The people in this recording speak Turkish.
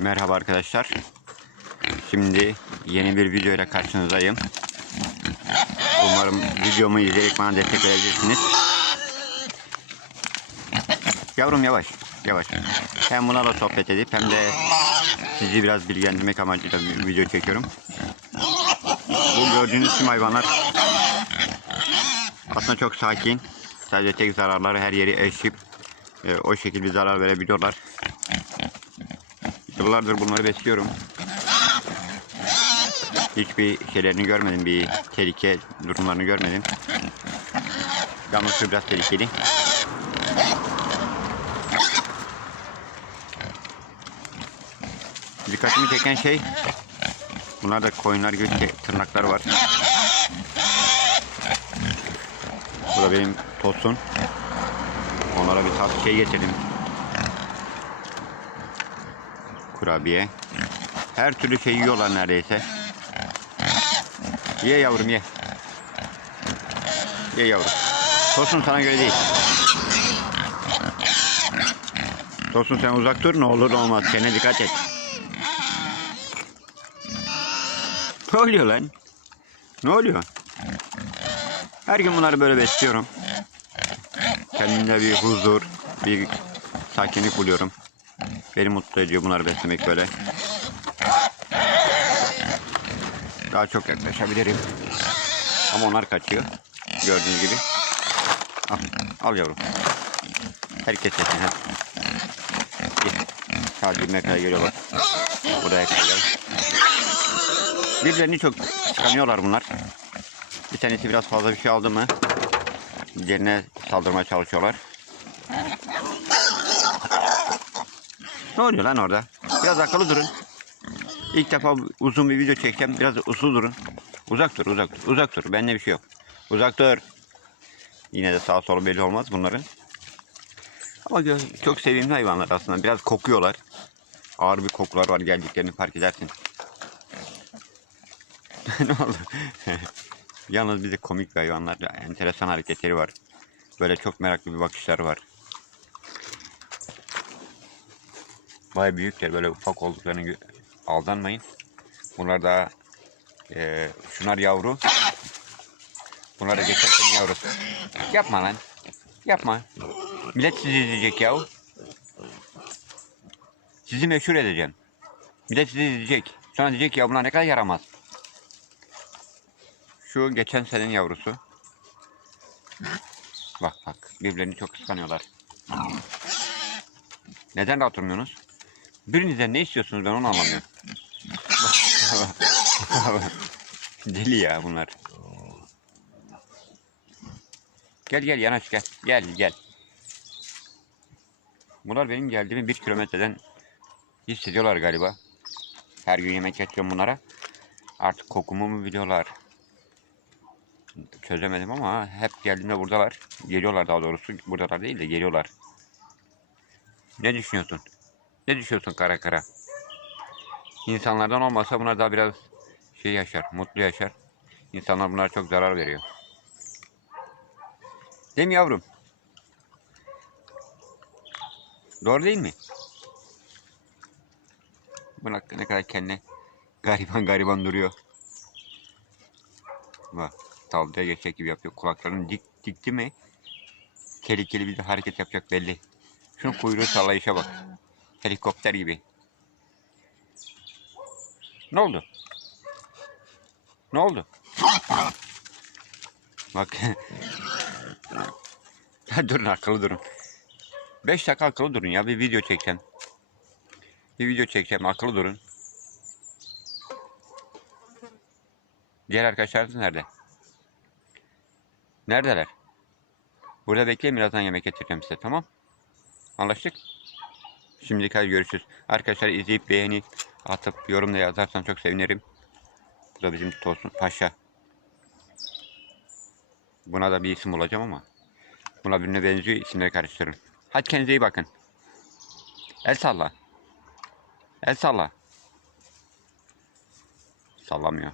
Merhaba arkadaşlar. Şimdi yeni bir video ile karşınızdayım. Umarım videomu izleyerek bana destek verebilirsiniz. Yavrum yavaş, yavaş. Hem bunlarla sohbet edip hem de sizi biraz bilgilendirmek amacıyla bir video çekiyorum. Bu gördüğünüz tüm hayvanlar aslında çok sakin. Sadece tek zararları her yeri eşip e, o şekilde zarar verebiliyorlar. Yıllardır bunları besliyorum. Hiçbir şeylerini görmedim. Bir tehlike durumlarını görmedim. Yalnız biraz tehlikeli. Dikkatimi çeken şey bunlarda koyunlar gibi tırnaklar var. Bu da benim tosun. Onlara bir tatlı şey getirdim. Kurabiye. Her türlü şey yiyorlar neredeyse. Ye yavrum ye. Ye yavrum. Tosun sana göre değil. Tosun sen uzak dur ne olur olmaz. Kendine dikkat et. Ne oluyor lan? Ne oluyor? Her gün bunları böyle besliyorum. Kendimde bir huzur, bir sakinlik buluyorum. Beni mutlu ediyor bunları beslemek böyle. Daha çok yaklaşabilirim. Ama onlar kaçıyor. Gördüğünüz gibi. Al, al yavrum. Herkes yesin. Gel. Sadece bir metreye geliyorlar. Buraya kadar. Birbirlerini çok kıskanıyorlar bunlar. Bir tanesi biraz fazla bir şey aldı mı diğerine saldırmaya çalışıyorlar. Ne oluyor lan orada? Biraz akıllı durun. İlk defa uzun bir video çekeceğim. Biraz uslu durun. Uzak dur, uzak dur, uzak dur. Bende bir şey yok. Uzak dur. Yine de sağ solu belli olmaz bunların. Ama çok sevimli hayvanlar aslında. Biraz kokuyorlar. Ağır bir kokular var geldiklerini fark edersin. ne oldu? Yalnız bir de komik bir hayvanlar. Enteresan hareketleri var. Böyle çok meraklı bir bakışları var. Baya büyükler. Böyle ufak olduklarını aldanmayın. Bunlar daha eee şunlar yavru. Bunlar da geçen sene yavrusu. Yapma lan. Yapma. Millet sizi izleyecek yahu. Sizi meşhur edeceğim. Millet sizi izleyecek. Sonra diyecek ya bunlar ne kadar yaramaz. Şu geçen senenin yavrusu. Bak bak birbirlerini çok kıskanıyorlar. Neden rahat durmuyorsunuz? Birinizden ne istiyorsunuz ben onu anlamıyorum. Deli ya bunlar. Gel gel yanaş gel. Gel gel. Bunlar benim geldiğimi bir kilometreden hissediyorlar galiba. Her gün yemek yatıyorum bunlara. Artık kokumu mu biliyorlar? Çözemedim ama hep geldiğimde buradalar. Geliyorlar daha doğrusu. Buradalar değil de geliyorlar. Ne düşünüyorsun? Ne düşünüyorsun kara kara? İnsanlardan olmasa bunlar daha biraz şey yaşar, mutlu yaşar. İnsanlar bunlara çok zarar veriyor. Değil mi yavrum? Doğru değil mi? Bak ne kadar kendine gariban gariban duruyor. Bak dalgaya geçecek gibi yapıyor. Kulaklarını dik dikti mi tehlikeli bir hareket yapacak belli. Şunun kuyruğu sallayışa bak. Helikopter gibi. Ne oldu? Ne oldu? Bak. durun akıllı durun. 5 dakika akıllı durun ya bir video çekeceğim. Bir video çekeceğim akıllı durun. Diğer arkadaşlarınız nerede? Neredeler? Burada bekleyin birazdan yemek getireceğim size tamam? Anlaştık? Şimdilik hadi görüşürüz. Arkadaşlar izleyip beğeni atıp yorumla yazarsan çok sevinirim. Bu da bizim Tosun Paşa. Buna da bir isim bulacağım ama. Buna birine benziyor isimleri karıştırın. Hadi kendinize iyi bakın. El salla. El salla. Sallamıyor.